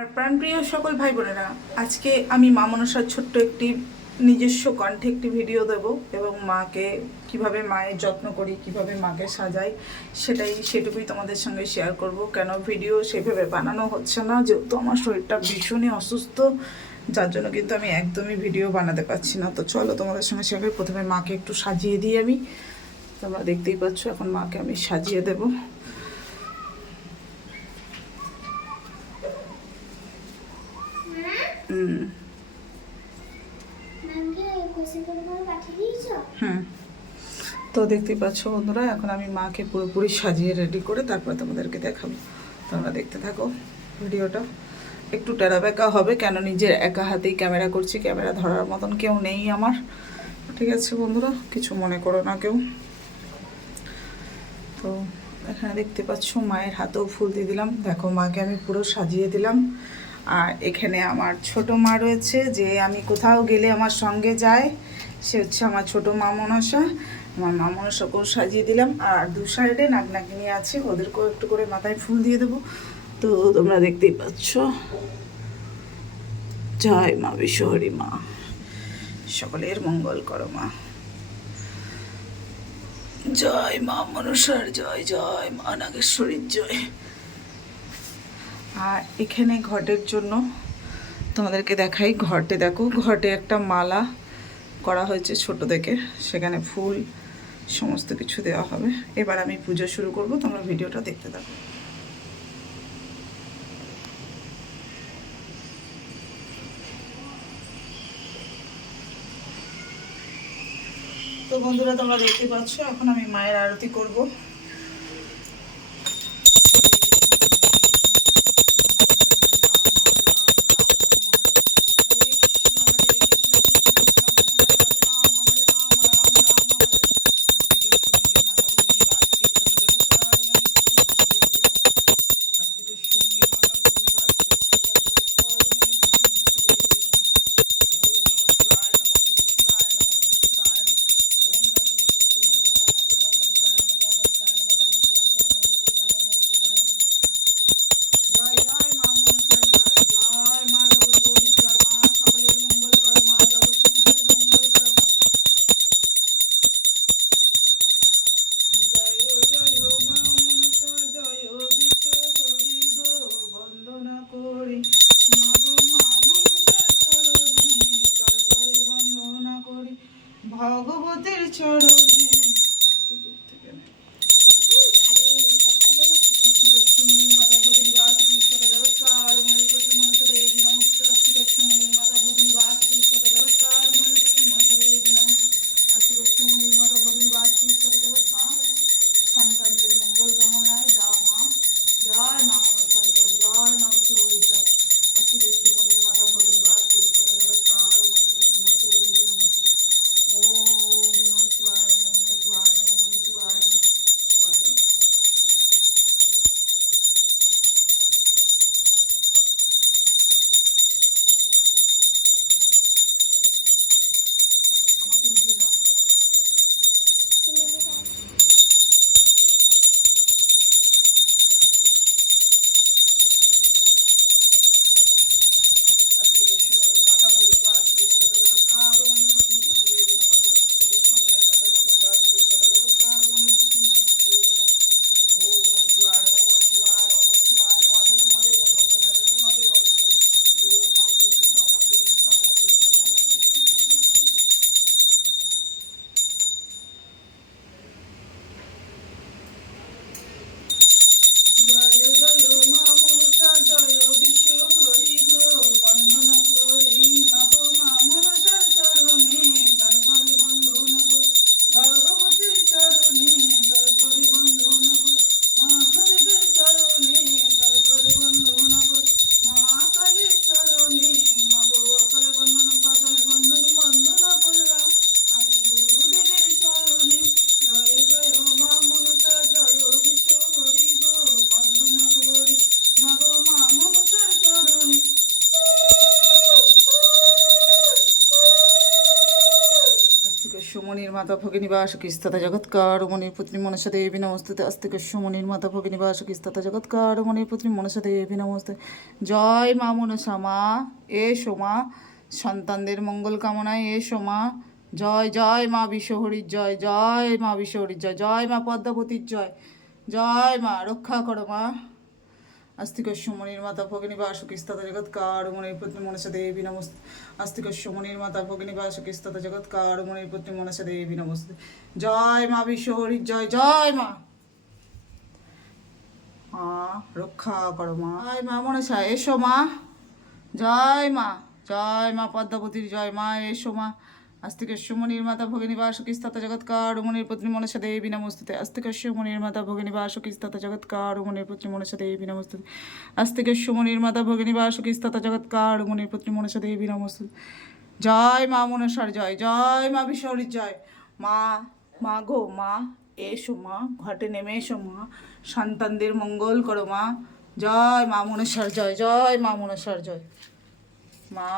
আর প্রাণপ্রিয় সকল ভাই বোনেরা আজকে আমি মা মনসার ছোট্ট একটি নিজস্ব কণ্ঠে একটি ভিডিও দেব এবং মাকে কীভাবে মায়ের যত্ন করি, কীভাবে মাকে সাজাই, সেটাই সেটুকুই তোমাদের সঙ্গে শেয়ার করব। কেন ভিডিও সেভাবে বানানো হচ্ছে না, যেহেতু আমার শরীরটা ভীষণই অসুস্থ, যার জন্য কিন্তু আমি একদমই ভিডিও বানাতে পারছি না। তো চলো তোমাদের সঙ্গে করি। প্রথমে মাকে একটু সাজিয়ে দিই আমি। তোমরা দেখতেই পাচ্ছ, এখন মাকে আমি সাজিয়ে দেবো। হুম। হুম তো দেখতেই পাচ্ছ বন্ধুরা, এখন আমি মাকে পুরোপুরি সাজিয়ে রেডি করে তারপর তোমাদেরকে দেখাবো। তোমরা দেখতে থাকো ভিডিওটা। একটু টেরাবেকা হবে, কেন নিজের একা হাতেই ক্যামেরা করছি, ক্যামেরা ধরার মতন কেউ নেই আমার। ঠিক আছে বন্ধুরা, কিছু মনে করো না কেউ। তো এখানে দেখতে পাচ্ছ মায়ের হাতেও ফুল দিয়ে দিলাম। দেখো মাকে আমি পুরো সাজিয়ে দিলাম। আর এখানে আমার ছোট মা রয়েছে, যে আমি কোথাও গেলে আমার সঙ্গে যায়। সে হচ্ছে আমার ছোট মা মনসা। আমার মা মনসাকেও সাজিয়ে দিলাম। আর দু সাইডে নাক নাকিনি আছে, ওদেরকেও একটু করে মাথায় ফুল দিয়ে দেবো। তো তোমরা দেখতেই পাচ্ছ। জয় মা বিশ্বহরি মা। সকলের মঙ্গল করো মা। জয় মা মনসার জয় জয় মা নাগেশ্বরীর জয়। আর এখানে ঘটের জন্য তোমাদেরকে দেখাই। ঘটে দেখো, ঘটে একটা মালা করা হয়েছে ছোট থেকে। সেখানে ফুল, সমস্ত কিছু দেওয়া হবে। এবার আমি পুজো শুরু করব, তোমরা ভিডিওটা দেখতে থাকো। তো বন্ধুরা, তোমরা দেখতে পাচ্ছ, এখন আমি মায়ের আরতি করব। chororô. মনির মাতা ভগিনী বাসকিস্ততা জগৎকার, মনির পুত্রী মনসা দেবী নমস্তে আস্তিকস্য মনির মাতা ভগিনী বাসকিস্ততা জগৎকার, মনির পুত্রী মনসা দেবী নমস্তে। জয় মা মনসা মা এ সোমা সন্তানদের মঙ্গল কামনায় এ সোমা জয় জয় মা বিশ্বহরির জয় জয় মা বিশ্বহরির জয় জয় মা পদ্মাবতীর জয় জয় মা, রক্ষা করো মা। আস্তিকস্য মনির মাতা ভগিনী বাসকিস্তত জগৎকার মনির পুত্রী মনসা দেবী নমস্তে। আস্তিকস্য মনির মাতা ভগিনী বাসকিস্তত জগৎকার মনির পুত্রী মনসা দেবী নমস্তে। জয় মা বিশ্বহরির জয় জয় মা। মা, রক্ষা করো মা। জয় মা মনসা, এসো মা। জয় মা জয় মা পদ্মাবতীর জয় মা, এসো মা। আস্তিকস্য মনির মাতা ভগিনী বাসকিস্তত জগৎকার মনির পুত্রী মনসা দেবী নমস্তে আস্তিকস্য মনির মাতা ভগিনী বাসকিস্তত জগৎকার মনির পুত্রী মনসা দেবী নমস্তে আস্তিকস্য মনির মাতা ভগিনী বাসকিস্তত জগৎকার মনির পুত্রী মনসা দেবী নমস্তে জয় মা মনসার জয় জয় মা বিশ্বরীর জয়। মা মা গো, মা, এসো মা, ঘটে নেমে এসো মা, সন্তানদের মঙ্গল করো মা। জয় মা মনসার জয় জয় মা মনসার জয়। মা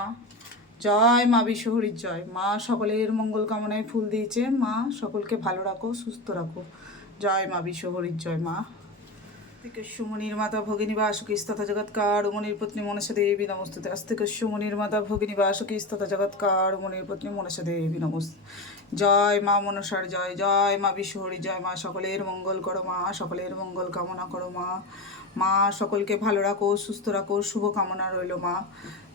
জয় মা বিশ্বহরির জয়। মা সকলের মঙ্গল কামনায় ফুল দিয়েছে। মা সকলকে ভালো রাখো, সুস্থ রাখো। জয় মা বিশ্বহরির জয় মা। সুমনির মাতা ভগিনী বাসকিস্তথা জগৎকার মনির পত্নী মনসা দেবী নমস্তে আস্তিক সুমনির মাতা ভগিনী বাসকিস্তথা জগৎকার মনির পত্নী মনসা দেবী নমস্তে জয় মা মনসার জয় জয় মা বিশ্বহরি জয় মা। সকলের মঙ্গল করো মা, সকলের মঙ্গল কামনা করো মা। মা, সকলকে ভালো রাখো, সুস্থ রাখো শুভ কামনা রইল মা।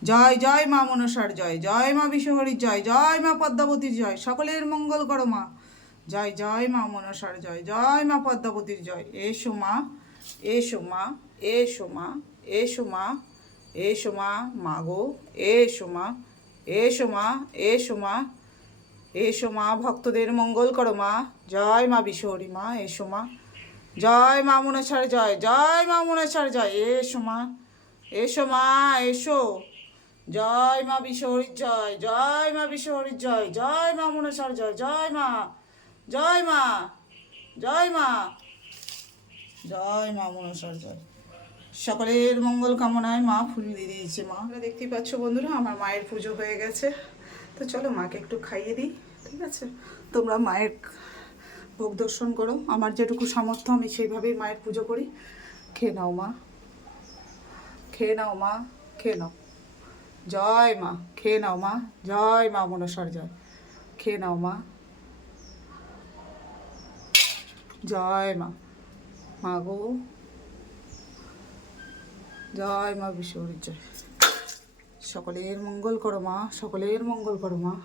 জয় জয় মা মনসার জয় জয় মা বিশ্বহরির জয় জয় মা পদ্মাবতীর জয়, সকলের মঙ্গল করো মা। জয় জয় মা মনসার জয় জয় মা পদ্মাবতীর জয়। এসো মা এসো মা এসো মা এসো মা এসো মা মা গো, এসো মা এসো মা এসো মা এসো মা, ভক্তদের মঙ্গল করো মা। জয় মা বিশ্বহরি মা, এসো মা। জয় মা মনসার জয় জয় মা মনসার জয়। এসো মা এসো মা, এসো। জয় মা বিশ্বহরির জয় জয় মা বিশ্বহরির জয় জয় মা মনসার জয় জয় মা জয় মা জয় মা জয় মা মনসার জয়। সকলের মঙ্গল কামনায় মা ফুল দিয়ে দিয়েছে মা। আপনারা দেখতেই পাচ্ছ বন্ধুরা, আমার মায়ের পুজো হয়ে গেছে। তো চলো মাকে একটু খাইয়ে দিই, ঠিক আছে? তোমরা মায়ের ভোগ দর্শন করো। আমার যেটুকু সামর্থ্য, আমি সেইভাবেই মায়ের পুজো করি। খেয়ে নাও মা। খেয়ে নাও মা, খেয়ে নাও। জয় মা, খেয়ে নাও মা। জয় মা মনসার জয়। খেয়ে নাও মা। জয় মা। মা গো। জয় মা বিশ্বরীর জয়। সকলের মঙ্গল করো মা, সকলের মঙ্গল করো মা।